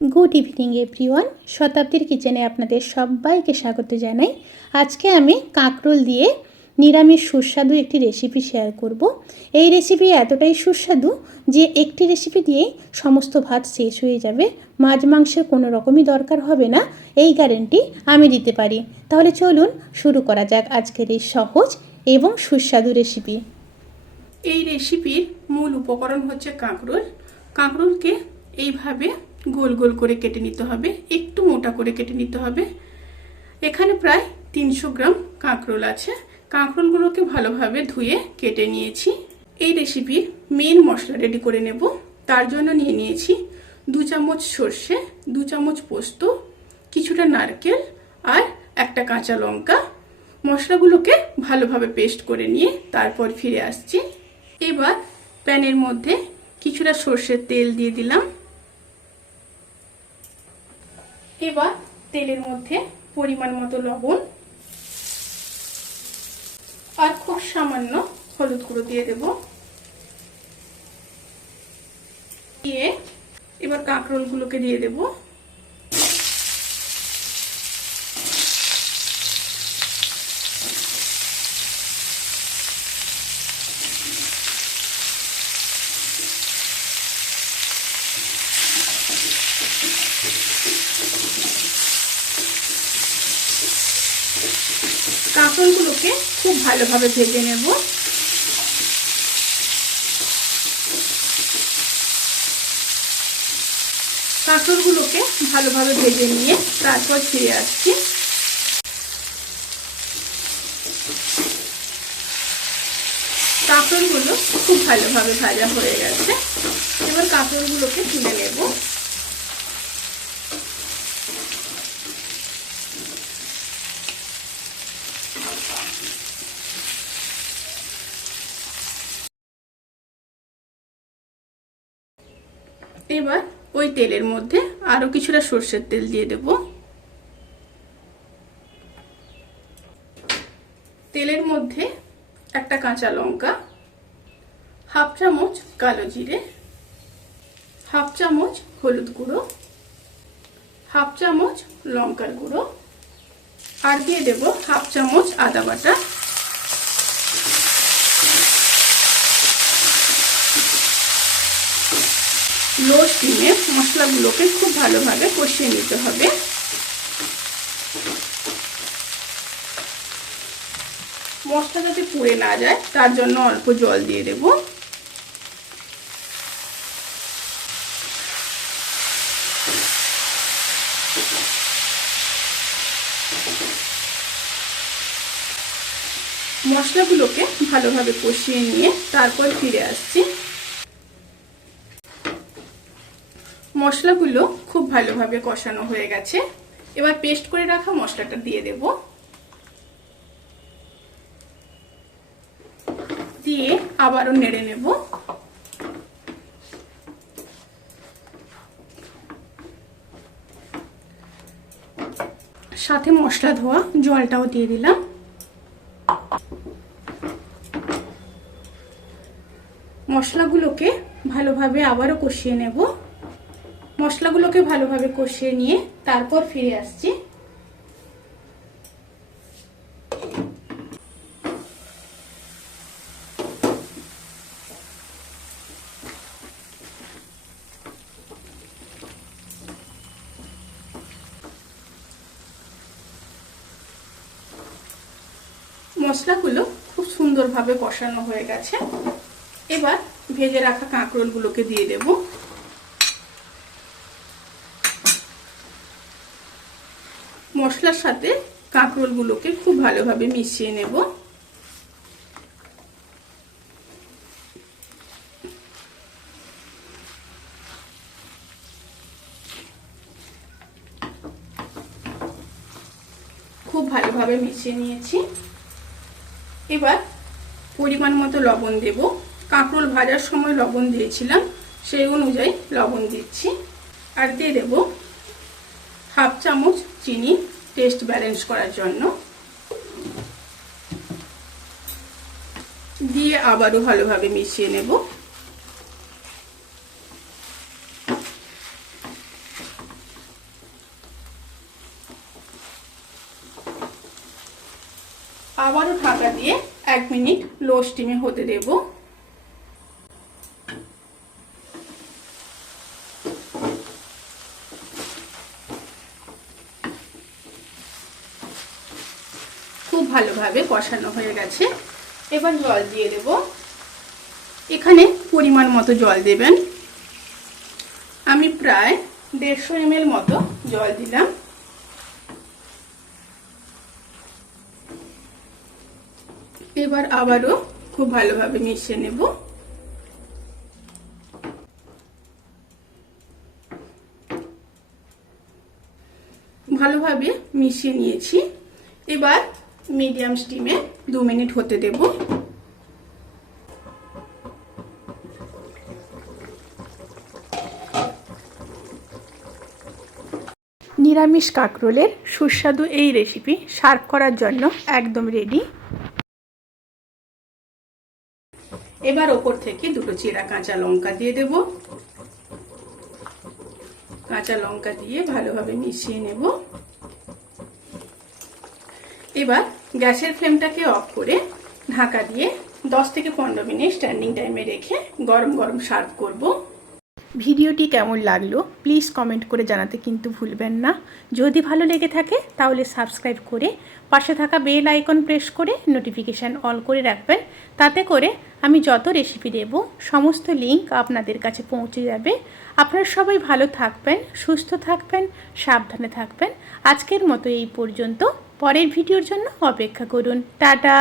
Good evening everyone শতাব্দীর কিচেনে আপনাদের সবাইকে স্বাগত জানাই। আজকে আমি কাঁকরোল দিয়ে নিরামিষ সুস্বাদু একটি রেসিপি শেয়ার করব। এই রেসিপি এতটাই সুস্বাদু যে একটি রেসিপি দিয়েই সমস্ত ভাত শেষ হয়ে যাবে। মাছ মাংসের কোনো রকমই দরকার হবে না। এই গ্যারেন্টি আমি দিতে পারি। তাহলে চলুন শুরু করা যাক আজকের এই সহজ এবং সুস্বাদু রেসিপি এই রেসিপির মূল উপকরণ হচ্ছে কাঁকরোল। কাঁকরোলকে এইভাবে গোল গোল করে কেটে নিতে হবে, একটু মোটা করে কেটে নিতে হবে। এখানে প্রায় তিনশো গ্রাম কাঁকরোল আছে। কাঁকরোলগুলোকে ভালোভাবে ধুয়ে কেটে নিয়েছি। এই রেসিপির মেন মশলা রেডি করে নেব। তার জন্য নিয়ে নিয়েছি দু চামচ সর্ষে, দু চামচ পোস্ত, কিছুটা নারকেল আর একটা কাঁচা লঙ্কা। মশলাগুলোকে ভালোভাবে পেস্ট করে নিয়ে তারপর ফিরে আসছি। এবার প্যানের মধ্যে কিছুটা সর্ষের তেল দিয়ে দিলাম। এবার তেলের মধ্যে পরিমাণ মতো লবণ আর খুব সামান্য হলুদ গুঁড়ো দিয়ে দেব। দিয়ে এবার কাঁকরোলগুলোকে দিয়ে দেব। কাঁকরোলগুলোকে খুব ভালোভাবে ভেজে নেব। কাঁকরোলগুলোকে ভালোভাবে ভেজে নিয়ে তারপর ফিরে আসছি। কাঁকরোলগুলো খুব ভালোভাবে ভাজা হয়ে গেছে। এবার কাঁকরোলগুলোকে তুলে নেব। এবার ওই তেলের মধ্যে আরও কিছুটা সর্ষের তেল দিয়ে দেব। তেলের মধ্যে একটা কাঁচা লঙ্কা, হাফ চামচ কালো জিরে, হাফ চামচ হলুদ গুঁড়ো, হাফ চামচ লঙ্কার গুঁড়ো, আর দিয়ে দেব হাফ চামচ আদা বাটা। লো স্টিমে মশলাগুলোকে খুব ভালোভাবে কষিয়ে নিতে হবে। মশলা যাতে পুড়ে না যায়, তার জন্য অল্প জল দিয়ে দেব। মশলাগুলোকে ভালোভাবে কষিয়ে নিয়ে তারপর ফিরে আসছি। মশলাগুলো খুব ভালোভাবে কষানো হয়ে গেছে। এবার পেস্ট করে রাখা মশলাটা দিয়ে দেব। দিয়ে আবারও নেড়ে নেব। সাথে মশলা ধোয়া জলটাও দিয়ে দিলাম। মশলাগুলোকে ভালোভাবে আবারও কষিয়ে নেব। মশলাগুলোকে ভালোভাবে কষিয়ে নিয়ে তারপর ফিরে আসছি। মশলাগুলো খুব সুন্দরভাবে কষানো হয়ে গেছে। এবার ভেজে রাখা কাঁকরোলগুলোকে দিয়ে দেবো। মশলার সাথে কাঁকরোলগুলোকে খুব ভালোভাবে মিশিয়ে নেব। খুব ভালোভাবে মিশিয়ে নিয়েছি। এবার পরিমাণ মতো লবণ দেব। কাঁকরোল ভাজার সময় লবণ দিয়েছিলাম, সেই অনুযায়ী লবণ দিচ্ছি। আর দিয়ে দেব হাফ চামচ চিনি। টেস্ট ব্যালেন্স করার জন্য। দিয়ে আবারও ভালোভাবে মিশিয়ে নেব। আবারও ঢাকা দিয়ে এক মিনিট লো স্টিমে হতে দেবো। ভালোভাবে কষানো হয়ে গেছে। এবার জল দিয়ে দেব। এখানে পরিমাণ মতো জল দেবেন। আমি প্রায় দেড়শো এম মতো জল দিলাম। এবার আবারও খুব ভালোভাবে মিশিয়ে নেব। ভালোভাবে মিশিয়ে নিয়েছি। এবার মিডিয়াম স্টিমে দু মিনিট হতে দেব। নিরামিষ কাঁকরোলের সুস্বাদু এই রেসিপি সার্ভ করার জন্য একদম রেডি এবার ওপর থেকে দুটো চেরা কাঁচা লঙ্কা দিয়ে দেব। কাঁচা লঙ্কা দিয়ে ভালোভাবে মিশিয়ে নেব। এবার গ্যাসের ফ্লেমটাকে অফ করে ঢাকা দিয়ে দশ থেকে পনেরো মিনিট স্ট্যান্ডিং টাইমে রেখে গরম গরম সার্ভ করব। ভিডিওটি কেমন লাগল প্লিজ কমেন্ট করে জানাতে কিন্তু ভুলবেন না। যদি ভালো লেগে থাকে তাহলে সাবস্ক্রাইব করে পাশে থাকা বেল আইকন প্রেস করে নোটিফিকেশান অল করে রাখবেন। তাতে করে আমি যত রেসিপি দেব, সমস্ত লিঙ্ক আপনাদের কাছে পৌঁছে যাবে। আপনারা সবাই ভালো থাকবেন, সুস্থ থাকবেন, সাবধানে থাকবেন। আজকের মতো এই পর্যন্ত। পরের ভিডিওর জন্য অপেক্ষা করুন। টাটা!